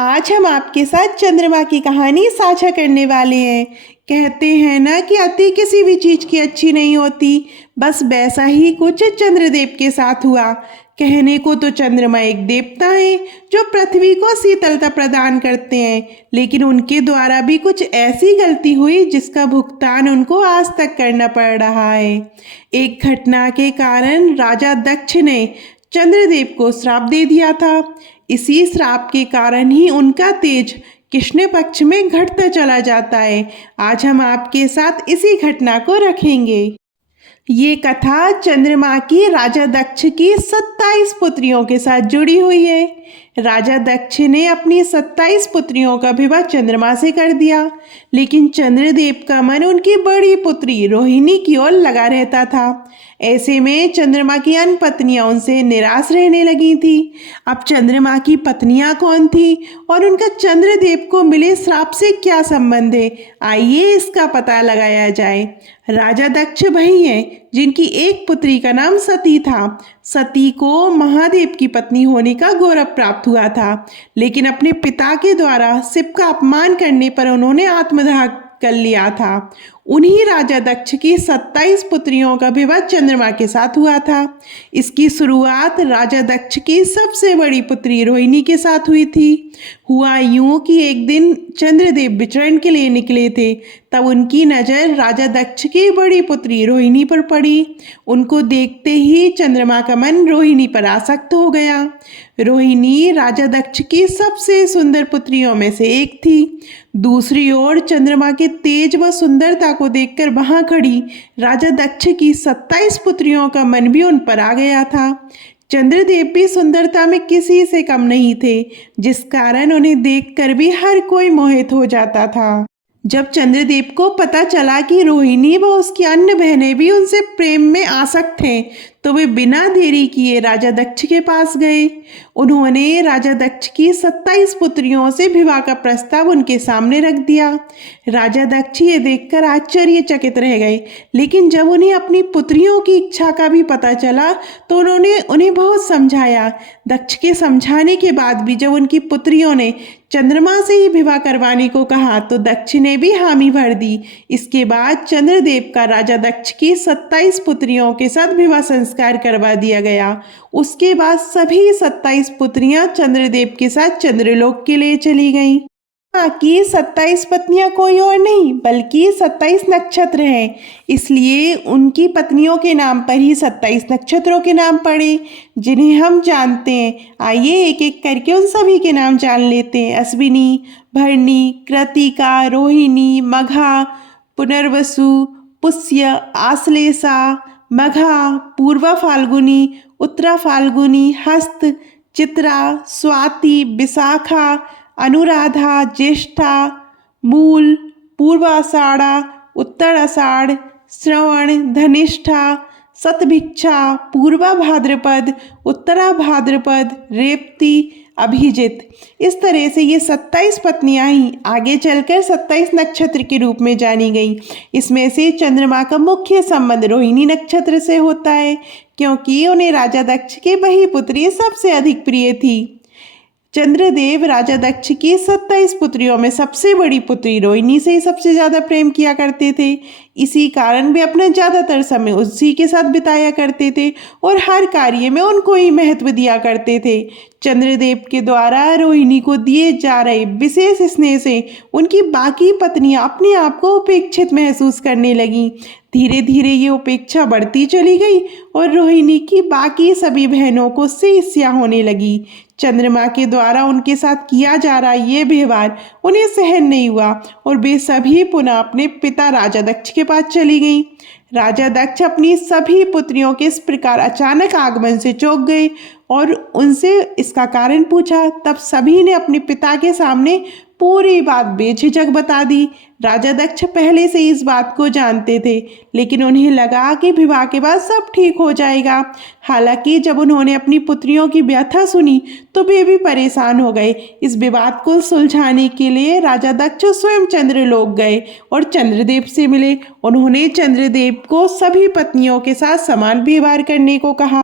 आज हम आपके साथ चंद्रमा की कहानी साझा करने वाले हैं। कहते हैं ना कि अति किसी भी चीज की अच्छी नहीं होती। बस वैसा ही कुछ चंद्रदेव के साथ हुआ। कहने को तो चंद्रमा एक देवता है जो पृथ्वी को शीतलता प्रदान करते हैं, लेकिन उनके द्वारा भी कुछ ऐसी गलती हुई जिसका भुगतान उनको आज तक करना पड़ रहा है। एक घटना के कारण राजा दक्ष ने चंद्रदेव को श्राप दे दिया था। इसी श्राप के कारण ही उनका तेज कृष्ण पक्ष में घटता चला जाता है। आज हम आपके साथ इसी घटना को रखेंगे। ये कथा चंद्रमा की राजा दक्ष की 27 पुत्रियों के साथ जुड़ी हुई है। राजा दक्ष ने अपनी 27 पुत्रियों का विवाह चंद्रमा से कर दिया, लेकिन चंद्रदेव का मन उनकी बड़ी पुत्री रोहिणी की ओर लगा रहता था। ऐसे में चंद्रमा की अन्य पत्नियां उनसे निराश रहने लगी थी। अब चंद्रमा की पत्नियां कौन थी और उनका चंद्रदेव को मिले श्राप से क्या संबंध है, आइए इसका पता लगाया जाए। राजा दक्ष वही हैं जिनकी एक पुत्री का नाम सती था। सती को महादेव की पत्नी होने का गौरव प्राप्त हुआ था, लेकिन अपने पिता के द्वारा शिव का अपमान करने पर उन्होंने आत्मदाह कर लिया था। उन्हीं राजा दक्ष की 27 पुत्रियों का विवाह चंद्रमा के साथ हुआ था। इसकी शुरुआत राजा दक्ष की सबसे बड़ी पुत्री रोहिणी के साथ हुई थी। हुआ यूं कि एक दिन चंद्रदेव विचरण के लिए निकले थे, तब उनकी नज़र राजा दक्ष की बड़ी पुत्री रोहिणी पर पड़ी। उनको देखते ही चंद्रमा का मन रोहिणी पर आसक्त हो गया। रोहिणी राजा दक्ष की सबसे सुंदर पुत्रियों में से एक थी। दूसरी ओर चंद्रमा के तेज व सुंदरता को देखकर वहां खड़ी राजा दक्ष की 27 पुत्रियों का मन भी उन पर आ गया था। चंद्रदेव भी सुंदरता में किसी से कम नहीं थे, जिस कारण उन्हें देखकर भी हर कोई मोहित हो जाता था। जब चंद्रदेव को पता चला कि रोहिणी व उसकी अन्य बहनें भी उनसे प्रेम में आसक्त हैं, तो वे बिना देरी किए राजा दक्ष के पास गए। उन्होंने राजा दक्ष की 27 पुत्रियों से विवाह का प्रस्ताव उनके सामने रख दिया। राजा दक्ष ये देखकर आश्चर्यचकित रह गए, लेकिन जब उन्हें अपनी पुत्रियों की इच्छा का भी पता चला तो उन्होंने उन्हें बहुत समझाया। दक्ष के समझाने के बाद भी जब उनकी पुत्रियों ने चंद्रमा से ही विवाह करवाने को कहा तो दक्ष ने भी हामी भर दी। इसके बाद चंद्रदेव का राजा दक्ष की 27 पुत्रियों के साथ विवाह संस्कार करवा दिया गया। उसके बाद सभी 27 पुत्रियां चंद्रदेव के साथ चंद्रलोक के लिए चली गईं। की 27 पत्नियां कोई और नहीं बल्कि 27 नक्षत्र हैं, इसलिए उनकी पत्नियों के नाम पर ही 27 नक्षत्रों के नाम पड़े जिन्हें हम जानते हैं। आइए एक एक करके उन सभी के नाम जान लेते हैं। अश्विनी, भरणी, कृतिका, रोहिणी, मघा, पुनर्वसु, पुष्य, आश्लेषा, मघा, पूर्वा फाल्गुनी, उत्तरा फाल्गुनी, हस्त, चित्रा, स्वाति, विशाखा, अनुराधा, ज्येष्ठा, मूल, पूर्वाषाढ़ा, उत्तर आषाढ़, श्रवण, धनिष्ठा, शतभिक्षा, पूर्वा भाद्रपद, उत्तरा भाद्रपद, रेवती, अभिजित। इस तरह से ये 27 पत्नियां ही आगे चलकर 27 नक्षत्र के रूप में जानी गई। इसमें से चंद्रमा का मुख्य संबंध रोहिणी नक्षत्र से होता है, क्योंकि उन्हें राजा दक्ष की वही पुत्री सबसे अधिक प्रिय थी। चंद्रदेव राजा दक्ष की 27 पुत्रियों में सबसे बड़ी पुत्री रोहिणी से ही सबसे ज्यादा प्रेम किया करते थे। इसी कारण वे अपना ज्यादातर समय उसी के साथ बिताया करते थे और हर कार्य में उनको ही महत्व दिया करते थे। चंद्रदेव के द्वारा रोहिणी को दिए जा रहे विशेष स्नेह से उनकी बाकी पत्नियां अपने आप को उपेक्षित महसूस करने लगीं। धीरे धीरे ये उपेक्षा बढ़ती चली गई और रोहिणी की बाकी सभी बहनों को से ईर्ष्या होने लगी। चंद्रमा के द्वारा उनके साथ किया जा रहा ये व्यवहार उन्हें सहन नहीं हुआ और वे सभी पुनः अपने पिता राजा दक्ष के पास चली गईं। राजा दक्ष अपनी सभी पुत्रियों के इस प्रकार अचानक आगमन से चौंक गए और उनसे इसका कारण पूछा। तब सभी ने अपने पिता के सामने पूरी बात बेझिझक बता दी। राजा दक्ष पहले से इस बात को जानते थे, लेकिन उन्हें लगा कि विवाह के बाद सब ठीक हो जाएगा। हालांकि जब उन्होंने अपनी पुत्रियों की व्यथा सुनी तो वे भी परेशान हो गए। इस विवाद को सुलझाने के लिए राजा दक्ष स्वयं चंद्रलोक गए और चंद्रदेव से मिले। उन्होंने चंद्रदेव को सभी पत्नियों के साथ समान व्यवहार करने को कहा।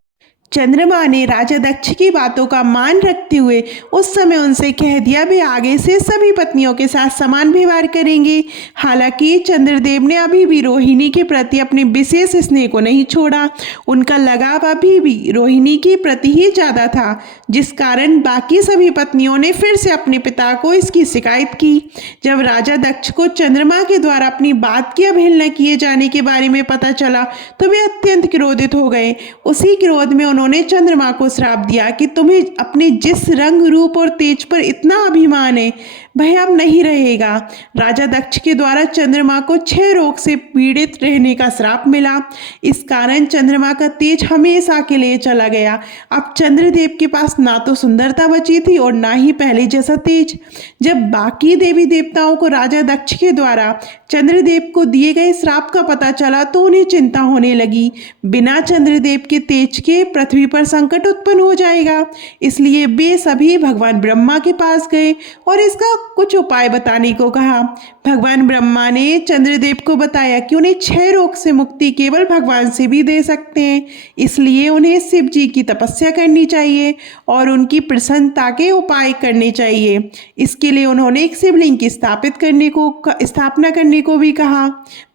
चंद्रमा ने राजा दक्ष की बातों का मान रखते हुए उस समय उनसे कह दिया वे आगे से सभी पत्नियों के साथ समान व्यवहार करेंगे। हालांकि चंद्रदेव ने अभी भी रोहिणी के प्रति अपने विशेष स्नेह को नहीं छोड़ा। उनका लगाव अभी भी रोहिणी के प्रति ही ज्यादा था, जिस कारण बाकी सभी पत्नियों ने फिर से अपने पिता को इसकी शिकायत की। जब राजा दक्ष को चंद्रमा के द्वारा अपनी बात की अवहेलना किए जाने के बारे में पता चला तो वे अत्यंत क्रोधित हो गए। उसी क्रोध में उन्होंने चंद्रमा को श्राप दिया कि तुम्हें अपने जिस रंग रूप और तेज पर इतना अभिमान है वह अब नहीं रहेगा। राजा दक्ष के द्वारा चंद्रमा को क्षय रोग से पीड़ित रहने का श्राप मिला। इस कारण चंद्रमा का तेज हमेशा के लिए चला गया। अब चंद्रदेव के पास ना तो सुंदरता बची थी और ना ही पहले जैसा तेज। जब बाकी देवी देवताओं को राजा दक्ष के द्वारा चंद्रदेव को दिए गए श्राप का पता चला तो उन्हें चिंता होने लगी। बिना चंद्रदेव के तेज के पृथ्वी पर संकट उत्पन्न हो जाएगा। इसलिए वे सभी भगवान ब्रह्मा के पास गए और इसका कुछ उपाय बताने को कहा। भगवान ब्रह्मा ने चंद्रदेव को बताया कि उन्हें क्षय रोग से मुक्ति केवल भगवान से भी दे सकते हैं, इसलिए उन्हें शिव जी की तपस्या करनी चाहिए और उनकी प्रसन्नता के उपाय करने चाहिए। इसके लिए उन्होंने एक शिवलिंग की स्थापना करने को भी कहा।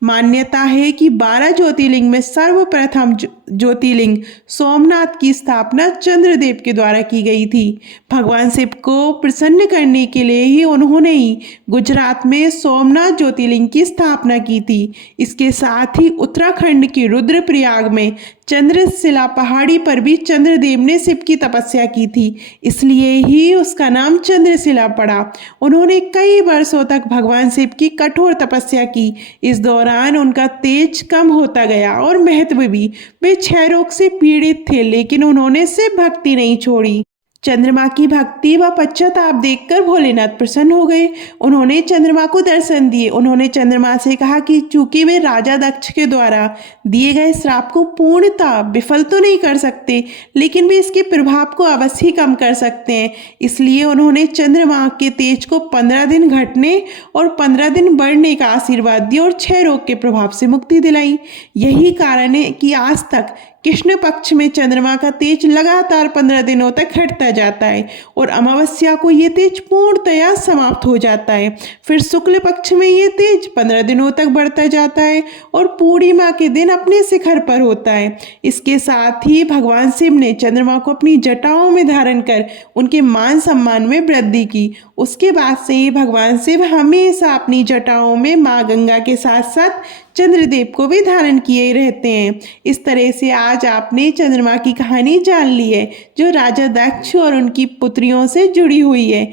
मान्यता है कि 12 ज्योतिर्लिंग में सर्वप्रथम ज्योतिर्लिंग सोमनाथ की स्थापना चंद्रदेव के द्वारा की गई थी। भगवान शिव को प्रसन्न करने के लिए ही उन्होंने ही गुजरात में सोमनाथ ज्योतिर्लिंग की स्थापना की थी। इसके साथ ही उत्तराखंड के रुद्रप्रयाग में चंद्रशिला पहाड़ी पर भी चंद्रदेव ने शिव की तपस्या की थी, इसलिए ही उसका नाम चंद्रशिला पड़ा। उन्होंने कई वर्षों तक भगवान शिव की कठोर तपस्या की। इस दौरान उनका तेज कम होता गया और महत्व भी। वे क्षय रोग से पीड़ित थे, लेकिन उन्होंने शिव भक्ति नहीं छोड़ी। चंद्रमा की भक्ति व पश्चाताप देखकर भोलेनाथ प्रसन्न हो गए। उन्होंने चंद्रमा को दर्शन दिए। उन्होंने चंद्रमा से कहा कि चूंकि वे राजा दक्ष के द्वारा दिए गए श्राप को पूर्णतः विफल तो नहीं कर सकते, लेकिन वे इसके प्रभाव को अवश्य ही कम कर सकते हैं। इसलिए उन्होंने चंद्रमा के तेज को 15 दिन घटने और 15 दिन बढ़ने का आशीर्वाद दिया और क्षय रोग के प्रभाव से मुक्ति दिलाई। यही कारण है कि आज तक कृष्ण पक्ष में चंद्रमा का तेज लगातार 15 दिनों तक घटता जाता है और अमावस्या को ये तेज पूर्णतया समाप्त हो जाता है। फिर शुक्ल पक्ष में ये तेज 15 दिनों तक बढ़ता जाता है और पूर्णिमा के दिन अपने शिखर पर होता है। इसके साथ ही भगवान शिव ने चंद्रमा को अपनी जटाओं में धारण कर उनके मान सम्मान में वृद्धि की। उसके बाद से ही भगवान शिव हमेशा अपनी जटाओं में माँ गंगा के साथ साथ चंद्रदेव को भी धारण किए रहते हैं। इस तरह से आज आपने चंद्रमा की कहानी जान ली है, जो राजा दक्ष और उनकी पुत्रियों से जुड़ी हुई है।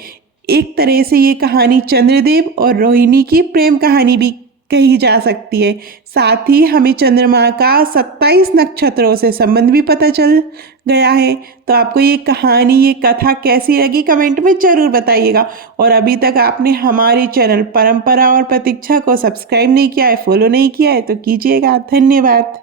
एक तरह से ये कहानी चंद्रदेव और रोहिणी की प्रेम कहानी भी कही जा सकती है। साथ ही हमें चंद्रमा का 27 नक्षत्रों से संबंध भी पता चल गया है। तो आपको ये कहानी, ये कथा कैसी लगी कमेंट में जरूर बताइएगा। और अभी तक आपने हमारे चैनल परंपरा और प्रतीक्षा को सब्सक्राइब नहीं किया है, फॉलो नहीं किया है तो कीजिएगा। धन्यवाद।